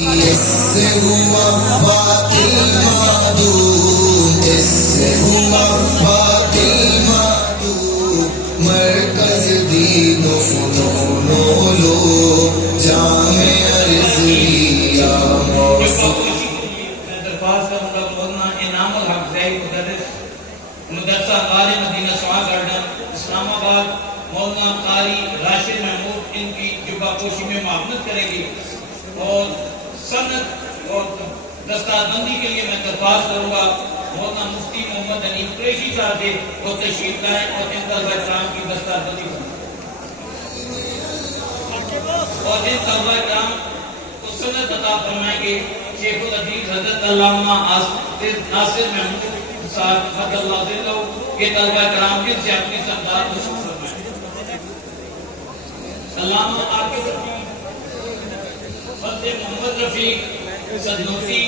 اس سے ہوا باطل معدوم، اس سے ہوا باطل معدوم، مرکز دین و فنون علوم، جامع رضویہ موسوم۔ میں درخواست کروں گا مولانا انعام الحق زاہد مدرسہ قاری مدینہ سوا گارڈن اسلام آباد، مولانا قاری راشد محمود ان کی جبہ پوشی میں معاونت کریں گے، اور سند اور دستار بندی کے لیے میں درخواست کروں گا مولانا مفتی محمد علی قریشی صاحب سے وہ تشریف لائیں اور ان طلبہ کرام کی دستار بندی کریں، اور ان طلبہ کرام کو سند عطا فرمائیں گے شیخ العزیز حضرت علامہ ناصر محمود صاحب حد اللہ ذلہ کے طلبہ کرام جن سے اپنی سمداد وصول فرمائیں۔ علامہ عاقب فضل محمد رفیق صدنوسی